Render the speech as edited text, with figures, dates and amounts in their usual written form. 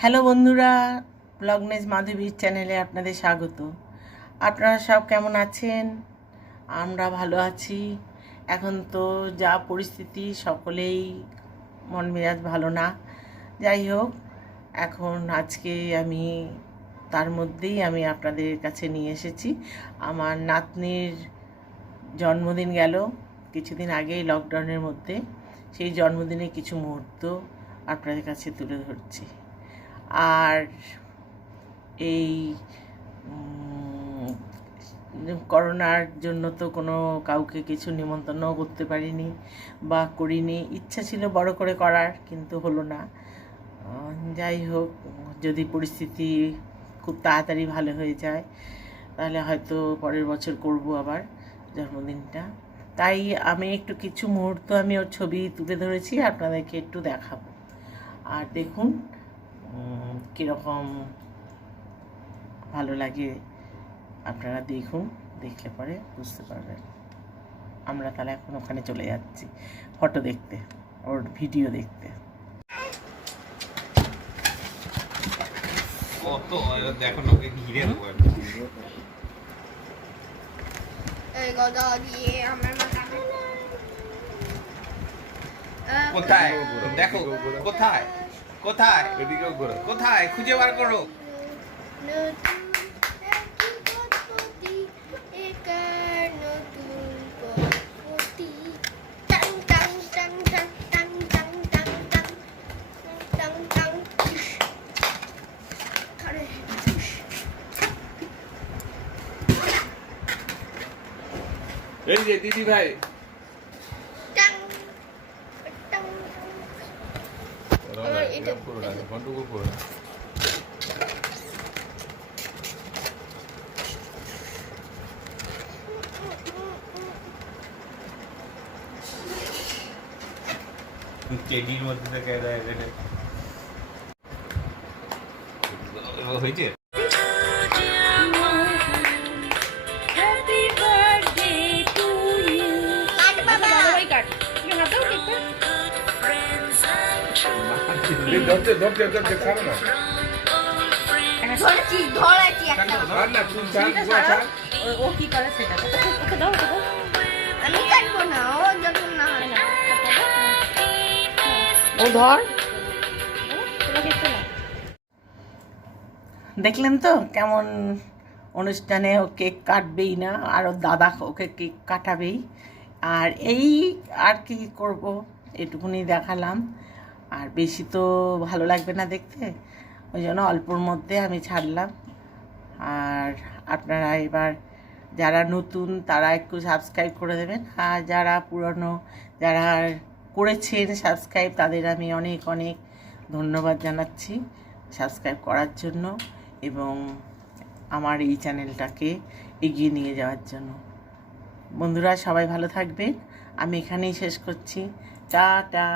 Hello বন্ধুরা, ব্লগনেস মাধবীর চ্যানেলে আপনাদের স্বাগত। আপনারা সব কেমন আছেন? আমরা ভালো আছি। এখন তো যা পরিস্থিতি, সকলেই মন মেজাজ ভালো না। যাই হোক, এখন আজকে আমি তার মধ্যেই আমি আপনাদের কাছে নিয়ে এসেছি। আমার নাতনির জন্মদিন গেল কিছুদিন আগেই, লকডাউনের মধ্যে। সেই জন্মদিনে কিছু মুহূর্ত আপনাদের কাছে তুলে ধরছি। আর এই করোনার জন্য তো কোনো কাউকে কিছু নিমন্ত্রণও করতে পারিনি বা করিনি। ইচ্ছা ছিল বড় করে করার, কিন্তু হলো না। যাই হোক, যদি পরিস্থিতি খুব তাড়াতাড়ি ভালো হয়ে যায় তাহলে হয়তো পরের বছর করব আবার জন্মদিনটা। তাই আমি একটু কিছু মুহূর্ত আমি ওর ছবি তুলে ধরেছি, আপনাদেরকে একটু দেখাবো। আর দেখুন কীরকম ভালো লাগে, আপনারা দেখুন, দেখলে পরে বুঝতে পারবেন। আমরা তাহলে এখন ওখানে চলে যাচ্ছি ফটো দেখতে, ওর ভিডিও দেখতে। কত দেখো না, ওকে ঘিরে দেবো এই গদা দিয়ে আমার মাথা কোথায় দেখো, কোথায় কোথায় কোথায় খুঁজে বার করো। এই যে দিদি ভাই, চেডির মধ্যে থেকে হয়েছে। ধরতে ধরতে ধরতে খাবে না। ও কি করে সেটা ওকে দাও, আমি কাটবো না, ও যখন না হয় না ও ধর। দেখলেন তো কেমন অনুষ্ঠানে ও কেক কাটবেই না, আর ওর দাদা ওকে কেক কাটাবেই। আর এই আর কি করব, এটুকুনি দেখালাম। আর বেশি তো ভালো লাগবে না দেখতে, ওই জন্য অল্পর মধ্যে আমি ছাড়লাম। আর আপনারা এবার যারা নতুন তারা একটু সাবস্ক্রাইব করে দেবেন, আর যারা পুরনো যারা করেছেন সাবস্ক্রাইব, তাদের আমি অনেক অনেক ধন্যবাদ জানাচ্ছি সাবস্ক্রাইব করার জন্য এবং আমার এই চ্যানেলটাকে এগিয়ে নিয়ে যাওয়ার জন্য। বন্ধুরা সবাই ভালো থাকবেন, আমি এখানেই শেষ করছি। টাটা।